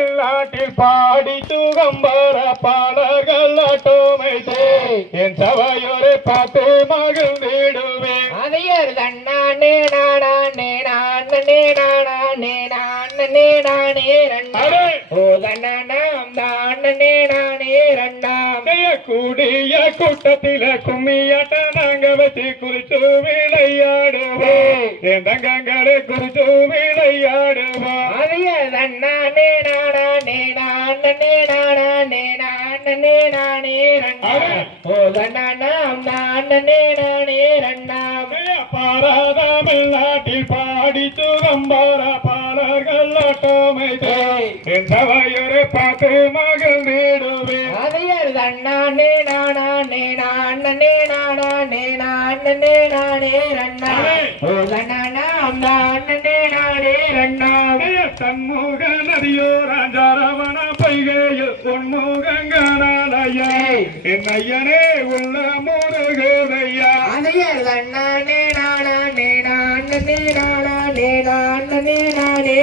தமிழ்நாட்டில் பாடி துகம்பர பாடல்கள் ஆட்டோமைத்தே என் சபையோரை பார்த்து மகிழ்ந்திடுவேன் அதையர் தன்னானே நாடானே நானே நாடானே நானே நானே ரெண்டா! ஓ தன்னானாம் தானே நானே ரெண்டாம் கூடிய கூட்டத்தில கும்மியாட்ட நாங்க வச்சு குறிச்சு விளையாடுவோம். என் தங்கங்களை குறிச்சு விளையாடுவோம். நாடானே நானே நாடானே நானே நானே ரெண்டா ஓ தன்னானாம் தானே நானே ரெண்டாம் பாராதமிழ்நாட்டில் பாடி துகம்பர பாடல்கள் ஆட்டோமைத்தே என் சபையோரை பார்த்து மகிழ்ந்திடுவேன் அதையர் தன்னானே நானே நானே நானே ரெண்டா ஓ தன்னானாம் தானே நானே ரெண்டாம் தன்முக நதியோ ராஜாரவண பைகையில் பொன்முகங்களாலையா என் ஐயனே உள்ள முருகதையா அதையர் தன்னானே நானானே நானே நாடானே நானே நானே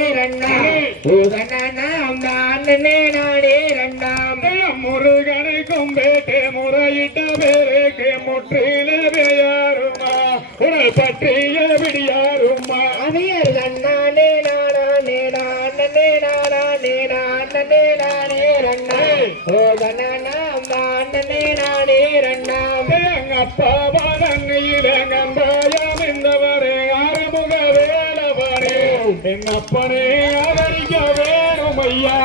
ஓ தன்னானாம் தானே நானே ரெண்டாம் முருகனை கும்பேட்டு முறையிட்ட பேருக்கு முற்றில வேயாருமா உடல் பற்றிய விடியாருமா? அதையர் தன்னானே நானே ரெண்டா ஓ தன்னானாம் தானே நானே இந்தவரே ஆறுமுக வேலவரே. அப்பனே வேணும் ஐயா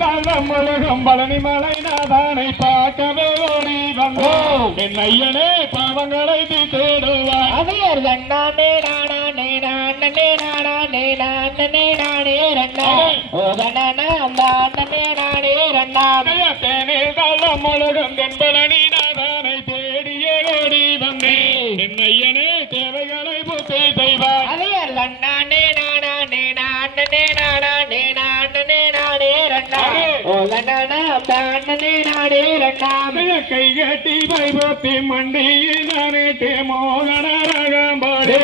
தள்ளம் உலகம் பழனி மலை நாதானை பார்க்கவே வந்தோம் என் ஐயனே பாவங்களை தேடுவார் அவையர் தன்னானே நானானே நானே நானானே நானே நானே ரெண்டாம் ஓ தன்னானாம் தானே நானே ரெண்டாம் தேனில் தள்ளம் உலகம் தென்பழனி கை கட்டி வைபத்தி மண்டியில் நானேட்டே மோகன ரகம்பாடு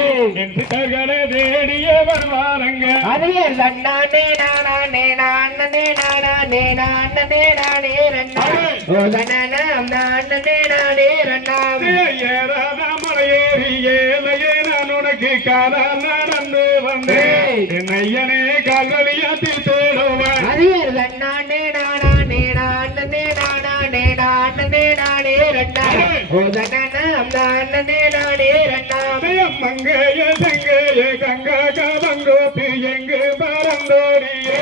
என் சித்தர்களை தேடிய வருவாரங்க. அவையர் தன்னானே நானானே நானே நானானே நானே நானே ரெண்டாம் ஓ தன்னானாம் தானே நானே ரெண்டாம் ஏறாத மலையேறி ஏழையே நான் உனக்கு காலால் நடந்து வந்தேன். என் ஐயனே கால்வழியாத்தி தேடுவார் அவையர் மங்கைய தங்கைய கங்கா கலங்கோத்து எங்கு பறந்தோடியே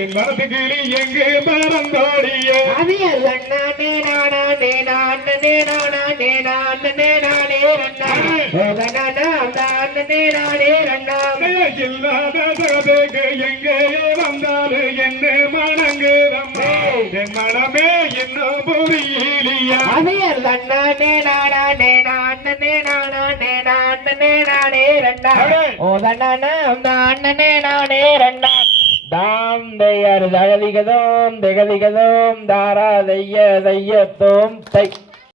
என் மனசு கிளி எங்கு பறந்தோடியே அவையர் தன்னானே நானானே நானே நானானே நானே நானே எங்கே வந்தாலும் என்ன மணங்கு என் மனமே இன்னும் புரியலையா அவையர் தன்னானே நானானே நானே நானே நானே ரெண்டாம் ஓ நானே ரெண்டாம் தாம் தையர் தகதிகதோம் திகதிகதோம் தாரா தெய்ய தெய்யத்தோம் தை.